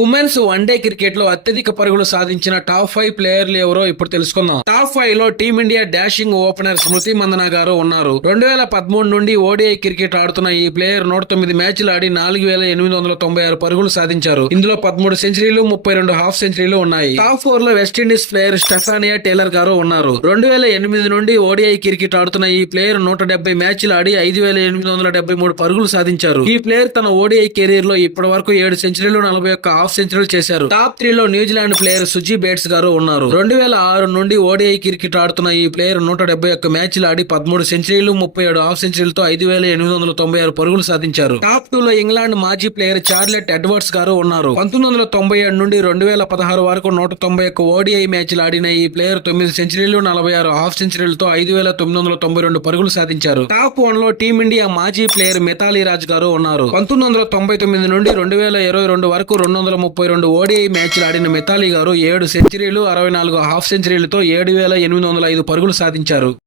Women's one day cricket లో అత్యధిక పరుగులు సాధించిన టాప్ 5 ప్లేయర్లు ఎవరో ఇప్పుడు తెలుసుకుందాం. టాప్ 5 లో టీమిండియా డాషింగ్ ఓపెనర్ స్మృతి మందన గారు ఉన్నారు. 2013 నుండి ఓడిఐ క్రికెట్ ఆడుతున్న ఈ ప్లేయర్ 109 మ్యాచ్లు ఆడి 4896 పరుగులు సాధించారు. ఇందులో 13 సెంచరీలు 32 హాఫ్ సెంచరీలు ఉన్నాయి. టాప్ 4 లో వెస్టిండీస్ ప్లేయర్ స్టెఫానియా టేలర్ గారు ఉన్నారు. 2008 నుండి ఓడిఐ క్రికెట్ ఆడుతున్న ఈ ప్లేయర్ 170 మ్యాచ్లు ఆడి 5873 పరుగులు సాధించారు. ఈ ప్లేయర్ తన ఓడిఐ కెరీర్ లో ఇప్పటి వరకు 7 సెంచరీలు 41 హాఫ్ సెంచరీలు చేశారు. టాప్ 3 లో న్యూజిలాండ్ ప్లేయర్ సుజీ బేట్స్ గారు ఉన్నారు. 2006 నుండి ఓడిఐ క్రికెట్ ఆడుతున్న ఈ ప్లేయర్ 171 మ్యాచ్లు ఆడి 13 సెంచరీలు 37 హాఫ్ సెంచరీలతో 5896 పరుగులు సాధించారు. టాప్ 2 లో ఇంగ్లాండ్ మాజీ ప్లేయర్ చార్లెట్ ఎడ్వర్డ్స్ గారు ఉన్నారు. 1997 నుండి 2016 వరకు 191 ఓడిఐ మ్యాచ్లు ఆడిన ఈ ప్లేయర్ 9 సెంచరీలు 46 హాఫ్ సెంచరీలతో 5992 పరుగులు సాధించారు. టాప్ 1 లో టీమిండియా మాజీ ప్లేయర్ మిథాలీ రాజ్ గారు ఉన్నారు. 1999 నుండి 2022 వరకు 232 ఓడిఐ మ్యాచ్లు ఆడిన మిథాలీ గారు 7 సెంచరీలు 64 హాఫ్ సెంచరీలతో 7805 పరుగులు సాధించారు.